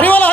हरि बोलो।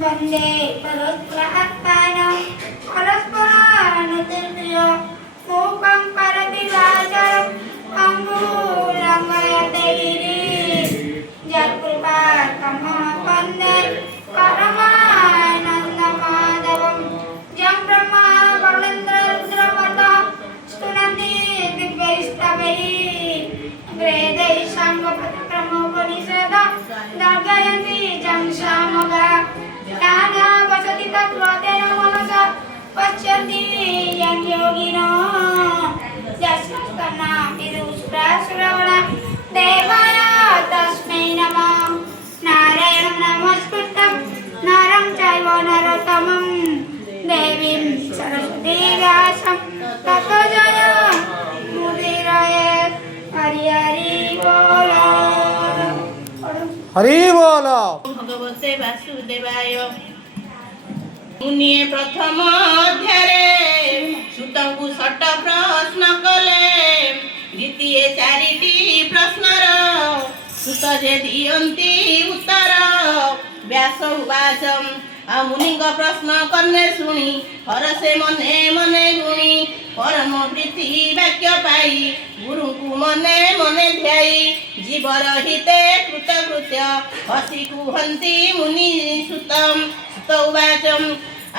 वंदे परस्परात्मानं परस्परानुतिर्य मूकं परदिवाचरम् अङ्गुलङ्घयतैरि यत्कृपातमः वन्दे परमानन्दमाधवं यं ब्रह्मा वरुणेन्द्ररुद्रमरुतः स्तुवन्ति दिव्यैस्तवैः वेदैः साङ्गपदक्रमोपनिषदः गायन्ति जं सामगा ज्ञाना वसति तद्वतेन मनसा पश्यन्ति यं योगिनो यस्मात्तन्नाभिरुष्टासुरगणा देवाय तस्मै नमः। नारायणं नमस्कृतं नरं चैव नरोत्तमं देवीं सरस्वतीं व्यासं ततो जयमुदीरयेत्। हरि हरि बोल। हरि बोल। भगवते वासुदेवाय। मुनिये प्रथम अध्याये सुतंकु षट प्रश्न कले द्वितीय चारिटी प्रश्नर सुत जे दियन्ति उत्तर व्यास उवाच आ मुनिंग प्रश्न कन्ने शुणी हरसे मने मने गुणी परम प्रीति वाक्य पाई गुरु को मने मने ध्याई जीवर हिते कृतकृत्य हसी कुहन्ति मुनि सुतम सुत उवाचम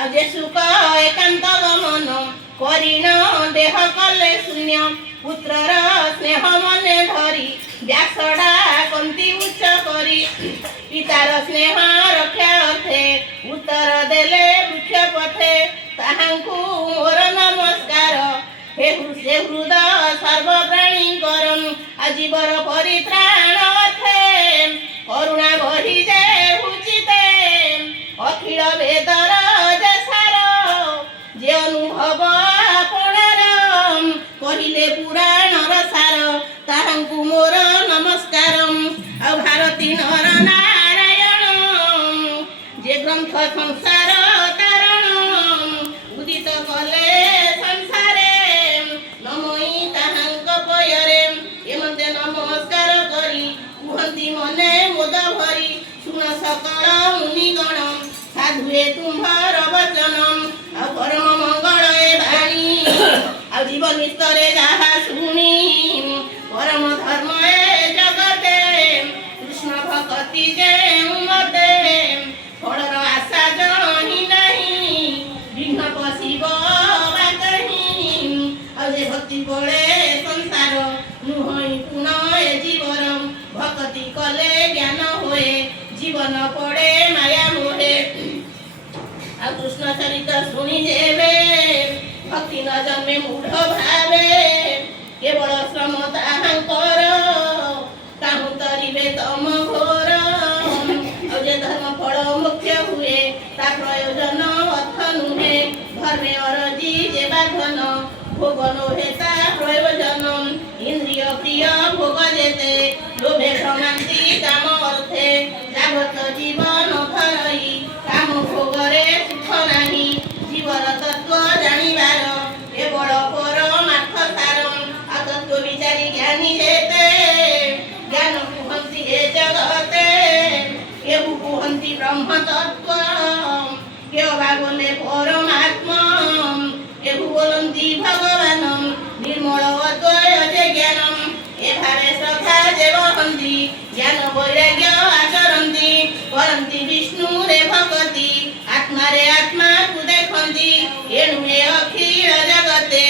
अजेसुक एकांत गमन करिण देह कले शून्य पुत्रर स्नेह मने धरी व्यासडा कंती उच्च करी पितार स्नेह रक्षा अर्थे उत्तर देले वृक्ष पथे ताहांकु मोर नमस्कार हे हृदय सर्वप्राणी करम आजीवर परित्राण अर्थे करुणा भरी जे ଅଖିଳ ବେଦର ଦେଶାର ଯେ ଅନୁଭବ ଆପଣାର କହିଲେ ପୁରାଣର ସାର ତାହାଙ୍କୁ ମୋର ନମସ୍କାର। ଆଉ ଭାରତୀ ନର ନାରାୟଣ ଯେ ଗ୍ରନ୍ଥ ସଂସାର ତାରଣ ଉଦିତ କଲେ ସଂସାରେ ନମଇ ତାହାଙ୍କ ପୟରେ ଏମତେ ନମସ୍କାର କରି କୁହନ୍ତି ମନେ ମୋଦ ଭରି ଶୁଣ ସକଳ ମୁନିଗଣ ସାଧୁଏ ତୁମ୍ଭର ବଚନ ଆଉ ପରମ ମଙ୍ଗଳ ଏ ବାଣୀ ଆଉ ଜୀବନ ସ୍ତରେ ଯାହା ଶୁଣି ପରମ ଧର୍ମ ଏ ଜଗତେ କୃଷ୍ଣ ଭକ୍ତି ଯେଉଁ ମତେ ଫଳର ଆଶା ଜଣହି ନାହିଁ ବିଘ୍ନ ପଶିବ ବା କହିଁ ଆଉ ଯେ ଭକ୍ତି ପଡ଼େ ସଂସାର ନୁହଁ ପୁଣ ଏ ଜୀବର ଭକ୍ତି କଲେ ଜ୍ଞାନ ହୁଏ ଜୀବନ ପଡ଼େ ମାୟା ମୋহে। ଆଉ କୃଷ୍ଣ ଚରିତ ଶୁଣି ଯେବେ ଭକ୍ତି ନ ଜନ୍ମେ ମୂଢ଼ ଭାବେ କେବଳ ଶ୍ରମ ତାହାଙ୍କର ତାହୁ ତରିବେ ତମ ଘୋର ଆଉ ଯେ ଧର୍ମ ଫଳ ମୁଖ୍ୟ ହୁଏ ତା ପ୍ରୟୋଜନ ଅର୍ଥ ନୁହେଁ ଧର୍ମେ ଅରଜି ଯେ ବାଧନ ଭୋଗ ନୁହେଁ ତା ପ୍ରୟୋଜନ ଇନ୍ଦ୍ରିୟ ପ୍ରିୟ ଭୋଗ ଯେତେ ଲୋଭେ ଭ୍ରମାନ୍ତି କାମ ଅର୍ଥେ ଜାଗତ ଜୀବନ ଧରଇ କାମ ଭୋଗରେ ସୁଖ ନାହିଁ ଜୀବର ତତ୍ତ୍ୱ ଜାଣିବାର କେବଳ ପରମାର୍ଥ ସାର ଆଉ ତତ୍ତ୍ୱ ବିଚାରି ଜ୍ଞାନୀ ଯେତେ ଜ୍ଞାନ କୁହନ୍ତି ଏ ଜଗତେ କେହୁ କୁହନ୍ତି ବ୍ରହ୍ମ ତତ୍ତ୍ୱ କେହ ବା ବୋଲେ ପରମାତ୍ମା କେହୁ ବୋଲନ୍ତି ଭଗବାନ ନିର୍ମଳ ଅଦ୍ୱୟ ଯେ ଜ୍ଞାନ ଏଭାବେ ଶ୍ରଦ୍ଧା ଯେ ବହନ୍ତି ଜ୍ଞାନ ବୈରାଗ୍ୟ ଆଚରନ୍ତି କରନ୍ତି ବିଷ୍ଣୁରେ ଭଗତି ଆତ୍ମାରେ ଆତ୍ମାକୁ ଦେଖନ୍ତି ଏଣୁ ଏ ଅଖିଳ ଜଗତେ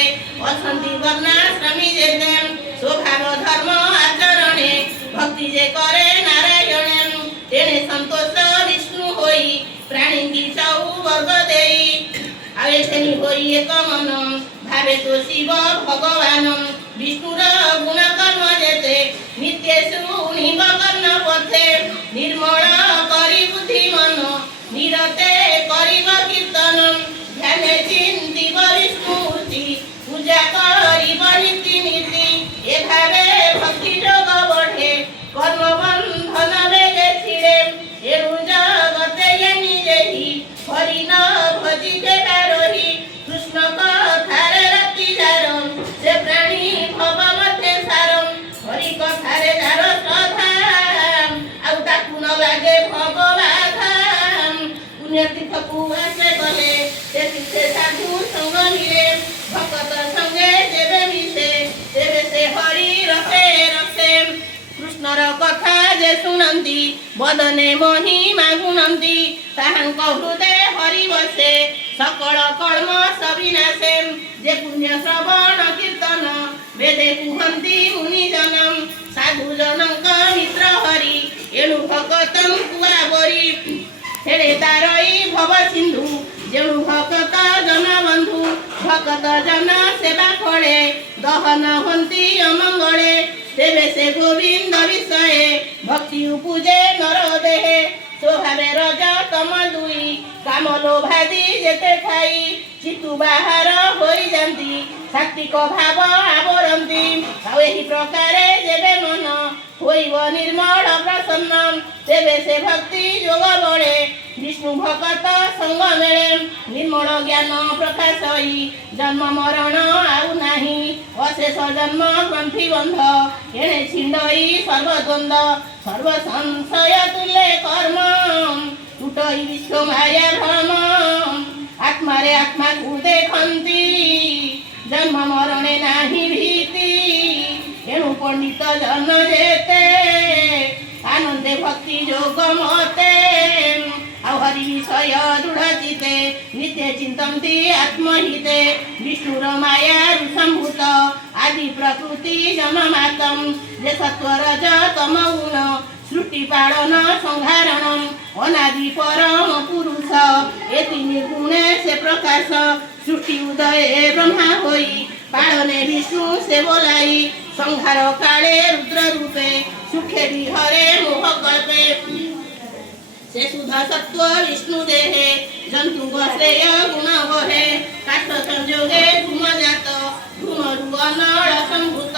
ଅଛନ୍ତି ବର୍ଣ୍ଣାଶ୍ରମୀ ଯେତେ ସ୍ୱଭାବ ଧର୍ମ ଆଚରଣେ ଭକ୍ତି ଯେ କରେ ନାରାୟଣେ ତେଣେ ସନ୍ତୋଷ ବିଷ୍ଣୁ ହୋଇ ପ୍ରାଣୀଙ୍କି ସବୁ ବର୍ଗ ଦେଇ ଆଉ ଏଥେନି ହୋଇ ଏକ ମନ ଭାବେ ତ ଶିବ ଭଗବାନ ବିଷ୍ଣୁର ଗୁଣ କର୍ମ ଯେତେ ନିତ୍ୟ ଶୁଣିବ କର୍ଣ୍ଣ ପଥେ ନିର୍ମଳ କରି ବୁଦ୍ଧି ମନ ନିରତେ କରିବ କୀର୍ତ୍ତନ ଧ୍ୟାନେ ଚିନ୍ତିବ ବିଷ୍ଣୁମୂର୍ତ୍ତି ପୂଜା କରିବ ନୀତି ନୀତି ଏଭାବେ ଭକ୍ତି ଯୋଗ ବଢ଼େ କର୍ମ ବନ୍ଧନ ବେগে ଛିଡ଼େ ଏଣୁ ଜଗତେ ନିଜେହି ହରି ନ ଭଜି କେବା ରହି କୃଷ୍ଣ କଥାରେ ରାତି ଯାର ସେ ପ୍ରାଣୀ ଭବ ମତେ ସାର ହରି କଥାରେ ଯାର ଶ୍ରଦ୍ଧା ଆଉ ତାକୁ ନ ଲାଗେ ଭବ ବାଧା ପୁଣ୍ୟତୀର୍ଥକୁ ଆସେ ଗଲେ ସେ ସାଧୁ ସଙ୍ଗ ମିଳେ ଭକତ ସଙ୍ଗେ ଯେବେ ମିଶେ ତେବେ ସେ ହରି ରସେ ରସେ କୃଷ୍ଣର କଥା ଯେ ଶୁଣନ୍ତି ବଦନେ ମହିମା ଗୁଣନ୍ତି ତାହାଙ୍କ ହୃଦୟ ହରି ବସେ ସକଳ କର୍ମ ସବିନାଶେ ଯେ ପୁଣ୍ୟ ଶ୍ରବଣ କୀର୍ତ୍ତନ ବେଦେ କୁହନ୍ତି ମୁନିଜନ ସାଧୁ ଜନଙ୍କ ମିତ୍ର ହରି ଏଣୁ ଭକତଙ୍କୁ ଆବରି ହେଳେ ତାରଇ ଭବ ସିନ୍ଧୁ ଯେଣୁ ଭକତ ଜନ ବନ୍ଧୁ ଭକତ ଜନ ସେବା ଫଳେ ଦହନ ହୁଅନ୍ତି ଅମଙ୍ଗଳେ ତେବେ ସେ ଗୋବିନ୍ଦ ବିଷয়ে ଭକ୍ତି ଉପୂଜେ ନର ଦେହେ ସ୍ୱଭାବେ ରଜ ତମ ଦୁଇ କାମ ଲୋଭାଦି ଯେତେ ଥାଇ ଚିତୁ ବାହାର ହୋଇଯାନ୍ତି ସାତ୍ବିକ ଭାବ ଆବରନ୍ତି ଆଉ ଏହି ପ୍ରକାରେ ଯେବେ ମନ ହୋଇବ ନିର୍ମଳ ପ୍ରସନ୍ନ ତେବେ ସେ ଭକ୍ତି ଯୋଗ ବଳେ ବିଷ୍ଣୁ ଭକତ ସଙ୍ଗ ମିଳେ ନିର୍ମଳ ଜ୍ଞାନ ପ୍ରକାଶ ହୋଇ ଜନ୍ମ ମରଣ ଆଉ ନାହିଁ ଅଶେଷ ଜନ୍ମ ଗ୍ରନ୍ଥି ବନ୍ଧ ଏଣେ ଛିଣ୍ଡଇ ସର୍ବଦ୍ୱନ୍ଦ ସର୍ବ ସଂଶୟ ତୁଲେ କର୍ମ ଟୁଟଇ ବିଶ୍ୱ ମାୟା ଭ୍ରମ ଆତ୍ମାରେ ଆତ୍ମାକୁ ଦେଖନ୍ତି ଜନ୍ମ ମରଣେ ନାହିଁ ଭୀତି ଏଣୁ ପଣ୍ଡିତ ଜନ ଯେତେ ଆନନ୍ଦେ ଭକ୍ତି ଯୋଗ ମତେ ଆଉ ହରି ବିଷୟ ଦୃଢ଼ ଚିତେ ନିତ୍ୟ ଚିନ୍ତନ୍ତି ଆତ୍ମହିତେ ବିଷ୍ଣୁର ମାୟାରୁ ସମ୍ଭୂତ ଆଦି ପ୍ରକୃତି ଜନମାତମ୍ ଯେ ସତ୍ୱରଜ ତମ ଗୁଣ ସୃଷ୍ଟି ପାଳନ ସଂହାରଣ ଅନାଦି ପରମ ପୁରୁଷ ଏତି ନିର୍ଗୁଣେ ସେ ପ୍ରକାଶ ସୃଷ୍ଟି ଉଦୟେ ବ୍ରହ୍ମା ହୋଇ ପାଳନେ ବିଷ୍ଣୁ ସେ ବୋଲାଇ ସଂହାର କାଳେ ରୁଦ୍ର ରୂପେ ସୁଖେ ବିହରେ ମୋହ କଳ୍ପେ से शुद्ध सत्व विष्णु देहे जंतु श्रेय गुण बहे काठ संयोगे धूम जात धूमरु अनल संभूत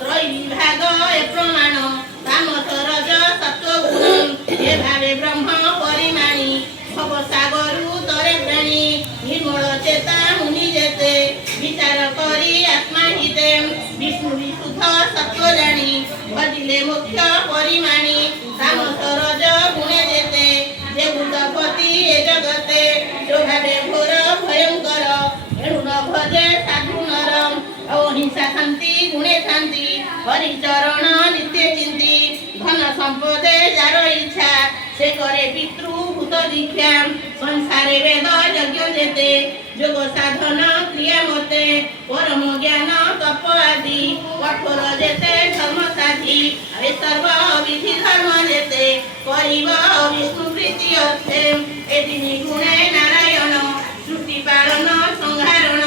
त्रयी विभाग ए प्रमाण काम रज सत्व गुण ए भावे ब्रह्म परिमाणी भव सागरु तरे प्राणी निर्मल चेता मुनि जेते विचार करी आत्मा हिते विष्णु विशुद्ध सत्व जानी भजिले मुख्य परिमाणी तामस रज गुणे जेते जे भूतपति ए जगते जो भावे घोर भयंकर एणु न भजे साधु नरम अहिंसा शांति गुणे शांति हरिचरण नित्य चिंती धन संपदे जार इच्छा से करे पितृभूत दीक्षा संसारे वेद यज्ञ जेते जोग साधन क्रिया मते परम ज्ञान तप आदि कठोर जेते धर्म साधी ए सर्व विधि धर्म जेते करिब विष्णु प्रीति अर्थे ए दिनी गुणे नारायण सृष्टि पालन संहारण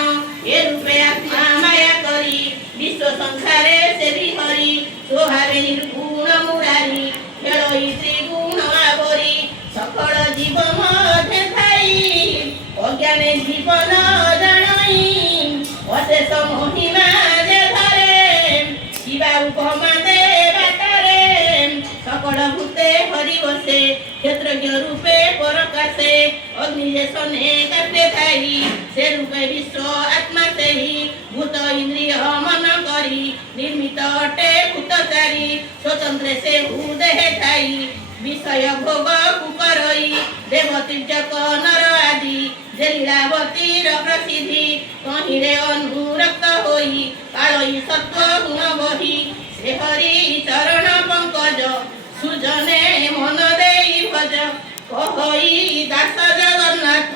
ए रूपे आत्मा माया करी विश्व संसारे से हरि स्वभावे निर्गुण मुरारी खेलई त्रिगुण आवरी सकल जीव मध्य थाई अज्ञाने जीवन जाणई अशेष महिमा जे धरे शिवा उपमा देवतारे सकल भूते हरि बसे क्षेत्रज्ञ रूपे परकाशे अग्नि जे सने काटे थाई से रूपे विश्व आत्मा सेही भूत इंद्रिय मन करी निर्मित अटे भूतचारी स्वतंत्र से देह थाई विषय भोग कुकरई देवतीर्जक नर आदि जे लीलावतीर प्रसिद्धि कहिरे अनुरक्त होई कालई सत्व गुण बही से हरि चरण पंकज सुजने मन देई भज कहई दास जगन्नाथ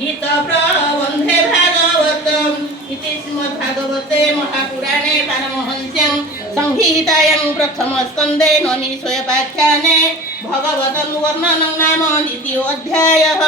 गीत प्रबंधे भागवतम इति श्रीमद्भागवते महापुराणे पारमहंस्यां संहितायां प्रथमस्कन्धे ननिषोपाख्याने भगवतनुवर्णनं नाम द्वितीयोऽध्यायः।